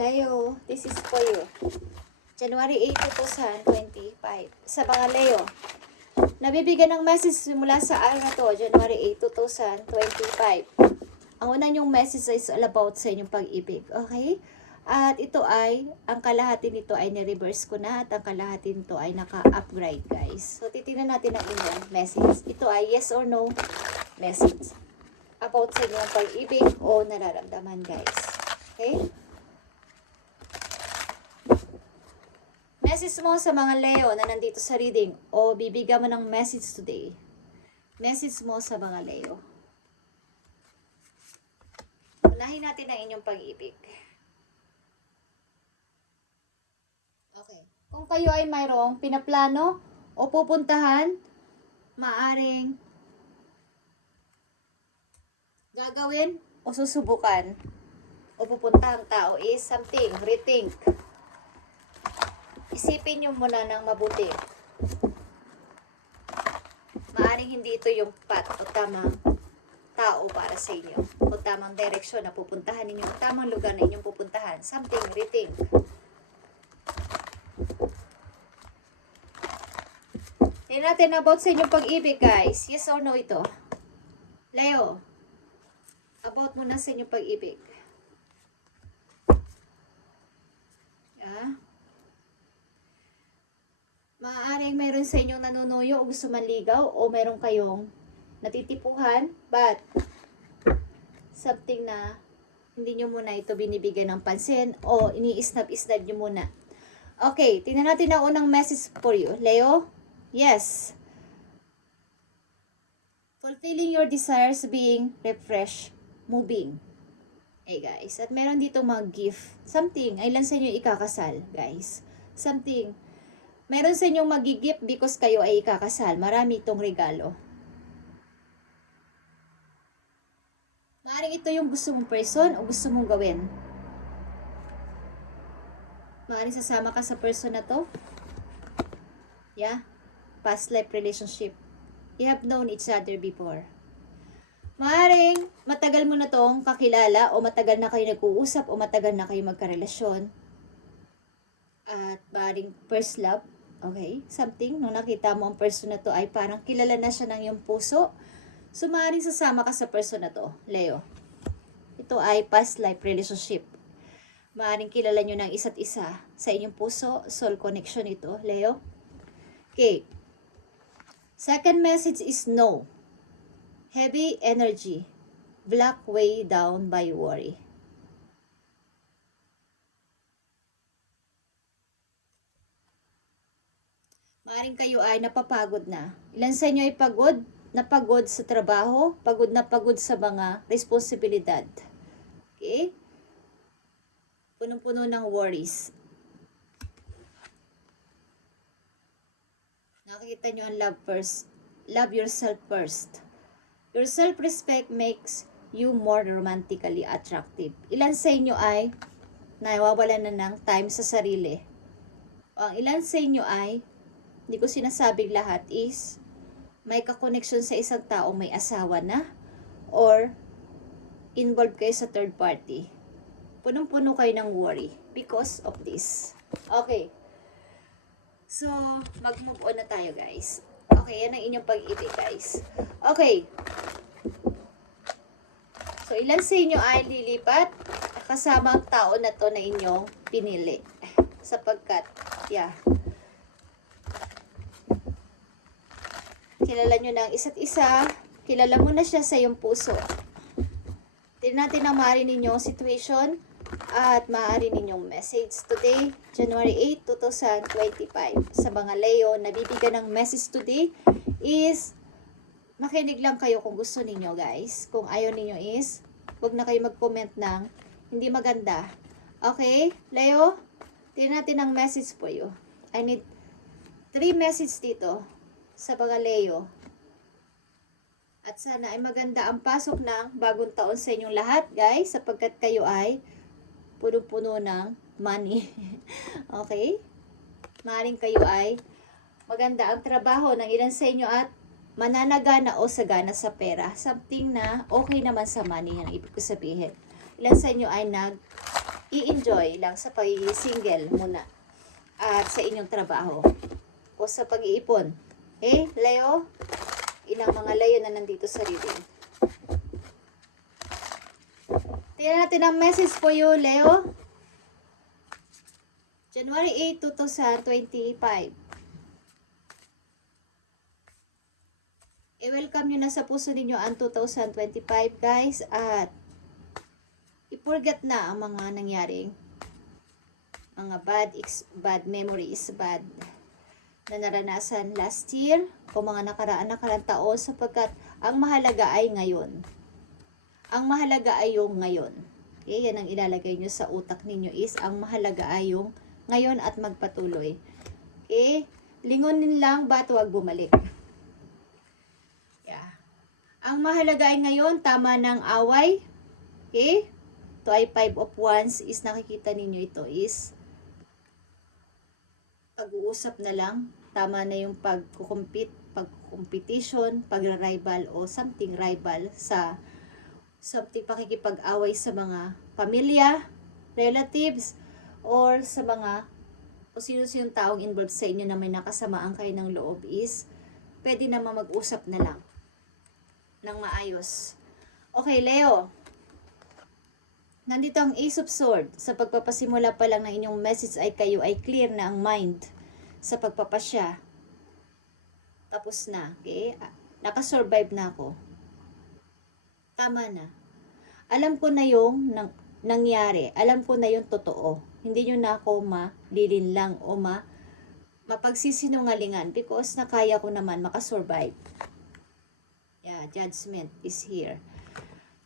Leo, this is for you. January 8, 2025. Sa mga Leo, nabibigyan ng message mula sa araw na to, January 8, 2025. Ang una niyong message is all about sa inyong pag-ibig. Okay? At ito ay, ang kalahati nito ay ni-reverse ko na at ang kalahati nito ay naka-upgrade, guys. So, titignan natin ang inyong message. Ito ay yes or no message about sa inyong pag-ibig o nararamdaman, guys. Okay? Message mo sa mga Leo na nandito sa reading o bibigyan mo ng message today. Message mo sa mga Leo. Unahin natin ang inyong pag-ibig. Okay. Kung kayo ay mayroong pinaplano o pupuntahan, maaring gagawin o susubukan o pupuntahang tao is something, rethink. Isipin nyo muna ng mabuti. Maaring hindi ito yung path o tamang tao para sa inyo. O tamang direksyon na pupuntahan ninyo. O tamang lugar na inyong pupuntahan. Something, rethink. Tingnan natin about sa inyong pag-ibig, guys. Yes or no ito? Leo, about muna sa inyong pag-ibig. Yeah. Maaaring meron sa inyong nanunuyo o gusto manligaw o meron kayong natitipuhan but something na hindi nyo muna ito binibigyan ng pansin o ini-snap-snap nyo muna. Okay, tingnan natin ang unang message for you. Leo, yes. Fulfilling your desires, being refreshed, moving. Hey guys, at meron dito mga gift. Something, ilan sa inyo ikakasal, guys. Something. Meron sa inyong magigift because kayo ay ikakasal. Marami itong regalo. Maaaring ito yung gusto mong person o gusto mong gawin. Maaaring sasama ka sa person na to. Yeah. Past life relationship. You have known each other before. Maaaring matagal mo na tong kakilala o matagal na kayo nag-uusap o matagal na kayo magkarelasyon. At maaaring first love. Okay, something, nung nakita mo ang person na to ay parang kilala na siya ng iyong puso. So, maaaring sasama ka sa person na to, Leo. Ito ay past life relationship. Maaaring kilala nyo ng isa't isa sa inyong puso, soul connection ito, Leo. Okay. Second message is no. Heavy energy. Black way down by worry. Maaring kayo ay napapagod na. Ilan sa inyo ay pagod? Napagod sa trabaho, pagod na pagod sa mga responsibilidad. Okay? Punong-puno ng worries. Nakikita nyo ang love first. Love yourself first. Your self-respect makes you more romantically attractive. Ilan sa inyo ay nawawalan na ng time sa sarili. O ang ilan sa inyo ay hindi ko sinasabing lahat is may kakoneksyon sa isang tao may asawa na or involved kayo sa third party. Punong-puno kayo ng worry because of this. Okay. So, mag-move on na tayo, guys. Okay, yan ang inyong pag-ibig, guys. Okay. So, ilan sa inyo ay lilipat kasama ang tao na to na inyong pinili? Sapagkat, yeah. Kilala nyo ng isa't isa, kilala mo na siya sa iyong puso. Tignan natin ang maaari ninyong situation at maaari ninyong message today, January 8, 2025. Sa mga Leo, nabibigyan ng message today is makinig lang kayo kung gusto ninyo, guys. Kung ayaw ninyo is, huwag na kayo mag-comment ng hindi maganda. Okay, Leo? Tignan natin ang message for you. I need 3 message dito sa mga Leo. At sana ay maganda ang pasok ng bagong taon sa inyong lahat, guys, sapagkat kayo ay puno-puno ng money. Okay? Maaaring kayo ay maganda ang trabaho ng ilan sa inyo at mananagana o sagana sa pera. Something na okay naman sa money, yan ibig ko sabihin. Ilan sa inyo ay i-enjoy lang sa pagiging single muna at sa inyong trabaho o sa pag-iipon. Okay, Leo? Ilang mga Leo na nandito sa reading. Tingnan natin ang message for you, Leo. January 8, 2025. I-welcome nyo na sa puso ninyo ang 2025, guys. At i-forget na ang mga nangyaring mga bad memories, bad na naranasan last year o mga nakaraan taon, sapagkat ang mahalaga ay ngayon. Ang mahalaga ay yung ngayon. Okay, yan ang ilalagay nyo sa utak ninyo, is ang mahalaga ay yung ngayon at magpatuloy. Okay, lingonin lang, ba't huwag bumalik? Yeah. Ang mahalaga ay ngayon, tama ng away. Okay, ito ay 5 of Wands, is nakikita ninyo ito is pag-uusap na lang. Tama na yung pag-competition, pag-rival o something rival sa something pakikipag-away sa mga pamilya, relatives, or sa mga o sino-sinong taong involved sa inyo na may nakasamaan kayo ng loob, is pwede naman mag-usap na lang ng maayos. Okay, Leo. Nandito ang Ace of Swords. Sa pagpapasimula pa lang ng inyong message ay kayo ay clear na ang mind sa pagpapasya. Tapos na. Okay? Nakasurvive na ako. Tama na. Alam ko na yung nangyari. Alam ko na yung totoo. Hindi nyo na ako malilin lang o mapagsisinungalingan, because na kaya ko naman makasurvive. Yeah, judgment is here.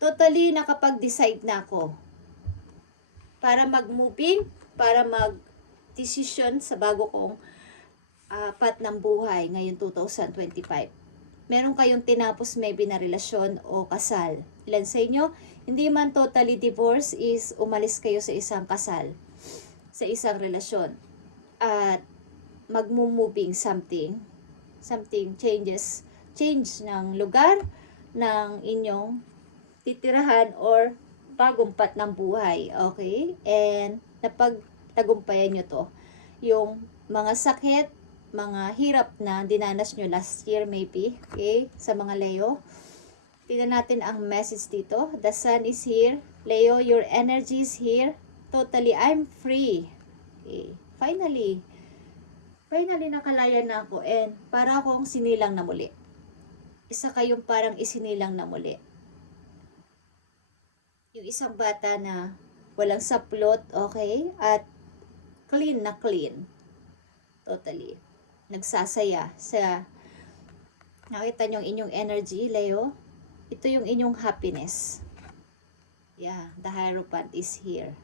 Totally nakapag-decide na ako para mag-moving, para mag-decision sa bago kong path ng buhay ngayong 2025. Meron kayong tinapos maybe na relasyon o kasal. Ilan sa inyo, hindi man totally divorce, is umalis kayo sa isang kasal, sa isang relasyon. At mag-moving something change ng lugar ng inyong titirahan or bagong path ng buhay. Okay? And napagtagumpayan nyo to. Yung mga sakit, mga hirap na dinanas nyo last year maybe. Okay? Sa mga Leo. Tingnan natin ang message dito. The sun is here. Leo, your energy is here. Totally, I'm free. Okay? Finally nakalaya na ako, and para akong sinilang na muli. Isa kayong parang isinilang na muli. Yung isang bata na walang saplot, okay? At clean na clean. Totally. Nagsasaya sa nakita nyo inyong energy, Leo. Ito yung inyong happiness. Yeah, the Hierophant is here.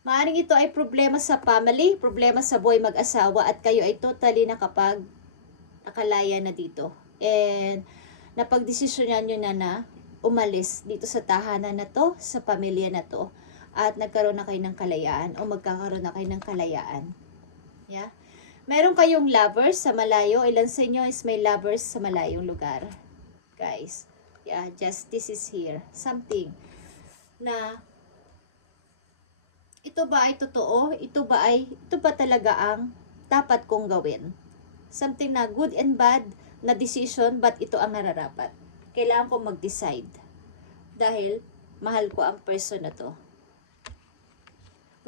Maaring ito ay problema sa family, problema sa buhay mag-asawa, at kayo ay totally nakalaya na dito. And napagdesisyonan nyo na umalis dito sa tahanan na to, sa pamilya na to, at nagkaroon na kayo ng kalayaan o magkakaroon na kayo ng kalayaan. Yeah? Meron kayong lovers sa malayo. Ilan sa inyo is may lovers sa malayong lugar? Guys, yeah, justice is here. Something na ito ba ay totoo? Ito ba talaga ang dapat kong gawin? Something na good and bad na decision, but ito ang nararapat. Kailangan ko mag-decide. Dahil mahal ko ang person na to.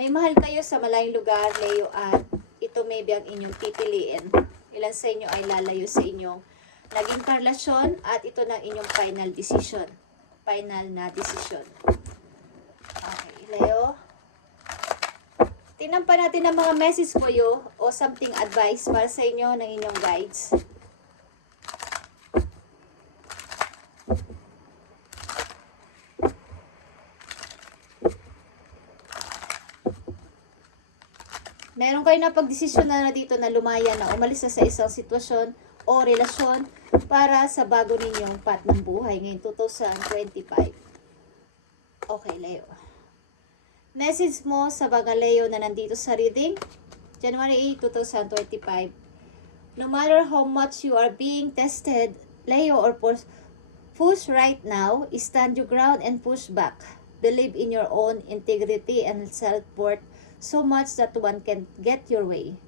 May mahal kayo sa malayong lugar, Leo, at ito may be ang inyong pipiliin. Ilan sa inyo ay lalayo sa inyong naging relasyon, at ito na inyong final decision. Final na decision. Okay, Leo. Tingnan pa natin ang mga message for you o something advice para sa inyo ng inyong guides. Meron kayo na pagdesisyon na dito na lumaya na umalis na sa isang sitwasyon o relasyon para sa bago ninyong path ng buhay ngayong 2025. Okay, Leo. Message mo sa mga Leo na nandito sa reading, January 8, 2025. No matter how much you are being tested, Leo, or push right now, stand your ground and push back. Believe in your own integrity and self-worth so much that one can get your way.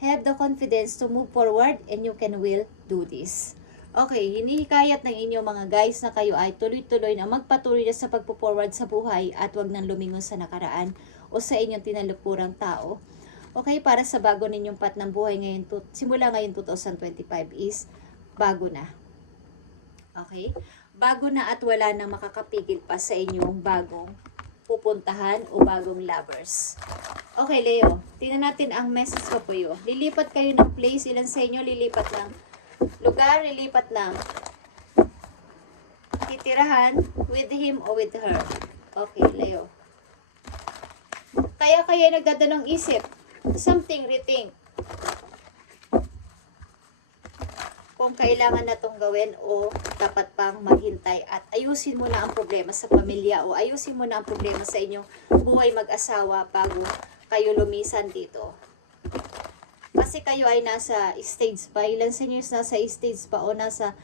Have the confidence to move forward and you can will do this. Okay, hinihikayat ng inyo mga guys na kayo ay tuloy-tuloy na magpatuloy na sa pagpo-forward sa buhay at wag nang lumingon sa nakaraan o sa inyong tinalupurang tao. Okay, para sa bago ninyong path ng buhay ngayon, simula ngayon 2025 is bago na. Okay? Bago na at wala nang makakapigil pa sa inyong bagong pupuntahan o bagong lovers. Okay, Leo. Tingnan natin ang message pa po yun. Lilipat kayo ng place. Ilan sa inyo lilipat ng lugar, lilipat ng titirahan with him or with her. Okay, Leo. Kaya nagdadalong isip. Something rethink. Kung kailangan na itong gawin o dapat pang maghintay at ayusin mo na ang problema sa pamilya o ayusin mo na ang problema sa inyong buhay mag-asawa bago kayo lumisan dito. Kasi kayo ay nasa stage pa. Ilan sa inyo nasa stage pa o nasa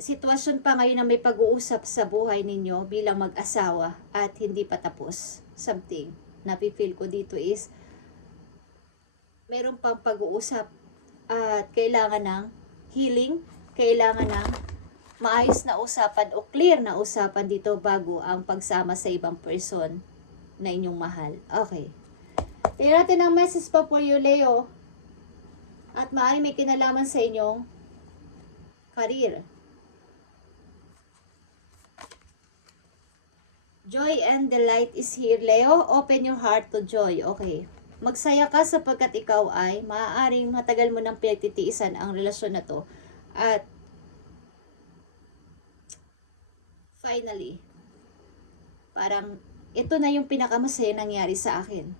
sitwasyon pa ngayon na may pag-uusap sa buhay ninyo bilang mag-asawa at hindi pa tapos. Something na feel ko dito is meron pang pag-uusap at kailangan ng healing, kailangan ng maayos na usapan o clear na usapan dito bago ang pagsama sa ibang person na inyong mahal. Okay. Tingnan natin ang message pa for you, Leo. At maaari may kinalaman sa inyong career. Joy and delight is here, Leo. Open your heart to joy. Okay. Magsaya ka sapagkat ikaw ay maaaring matagal mo nang pinagtitiisan ang relasyon na to. At finally, parang ito na yung pinakamasaya nangyari sa akin.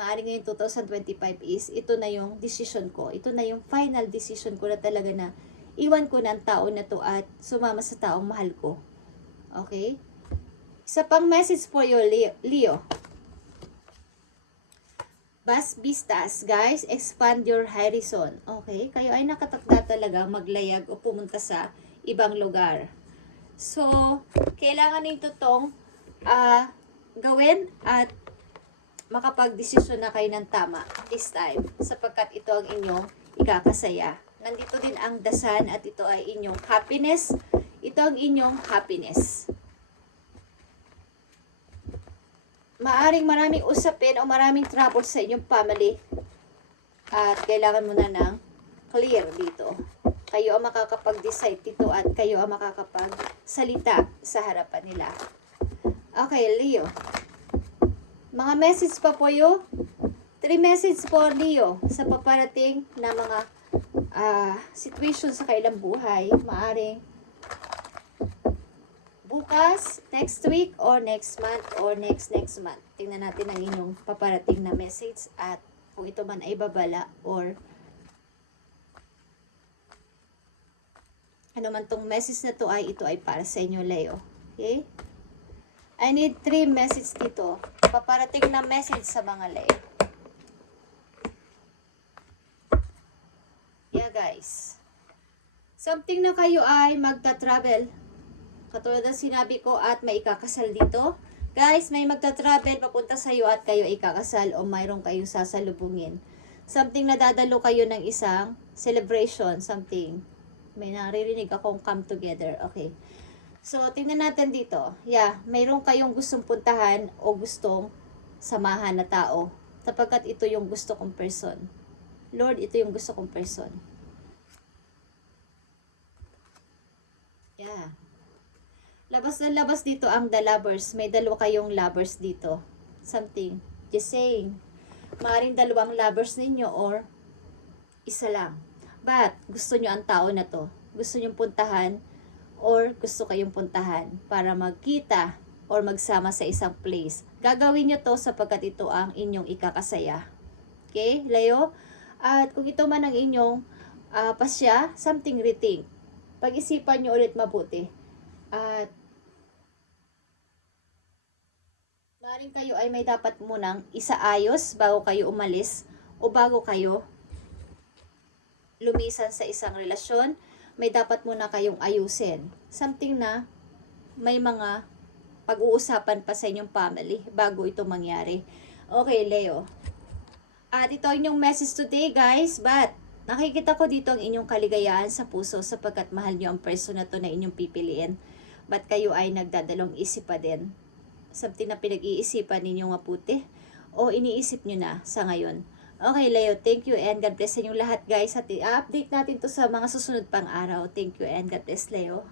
Maaaring ngayon 2025 is ito na yung decision ko. Ito na yung final decision ko na talaga na iwan ko ng tao na to at sumama sa taong mahal ko. Okay? Isa pang message for you, Leo. Bas Vistas, guys, expand your horizon. Okay? Kayo ay nakatakda talaga maglayag o pumunta sa ibang lugar. So, kailangan nito tong gawin at makapag-desisyon na kayo ng tama this time sapagkat ito ang inyong ikakasaya. Nandito din ang dasan at ito ay inyong happiness. Ito ang inyong happiness. Maaring maraming usapin o maraming trouble sa inyong family at kailangan mo na ng clear dito. Kayo ang makakapag-decide dito at kayo ang makakapag-salita sa harapan nila. Okay, Leo. Mga message pa po yun. 3 message po, Leo, sa paparating na mga situation sa kailang buhay. Maaring bukas, next week, or next month, or next month. Tingnan natin ang inyong paparating na message at kung ito man ay babala or ano man tong message na to ay ito ay para sa inyo, Leo. Okay? I need 3 message dito. Paparating na message sa mga Leo. Yeah, guys. Something na kayo ay magta-travel. Katulad ng sinabi ko at may ikakasal dito. Guys, may magta-travel papunta sa iyo at kayo ikakasal o mayroong kayong sasalubungin. Something na dadalo kayo ng isang celebration, something. May naririnig akong come together. Okay. So, tingnan natin dito. Yeah, mayroong kayong gustong puntahan o gustong samahan na tao. Sapagkat ito yung gusto kong person. Lord, ito yung gusto kong person. Yeah. Labas na labas dito ang the lovers. May dalawa kayong lovers dito. Something. Just saying. Maaaring dalawang lovers ninyo or isa lang. But, gusto nyo ang tao na to. Gusto nyo puntahan or gusto kayong puntahan para magkita or magsama sa isang place. Gagawin nyo to sapagkat ito ang inyong ikakasaya. Okay, Leo? At kung ito man ang inyong pasya, something rethink. Pag-isipan nyo ulit mabuti. At maaaring kayo ay may dapat munang isaayos bago kayo umalis o bago kayo lumisan sa isang relasyon. May dapat muna kayong ayusin. Something na may mga pag-uusapan pa sa inyong family bago ito mangyari. Okay, Leo. At ito ang inyong message today, guys. But, nakikita ko dito ang inyong kaligayahan sa puso sapagkat mahal nyo ang person na to na inyong pipiliin. But kayo ay nagdadalong isip pa din. Something na pinag-iisipan ninyong maputi o iniisip nyo na sa ngayon. Okay, Leo. Thank you and God bless sa inyong lahat, guys. At i-update natin to sa mga susunod pang araw. Thank you and God bless, Leo.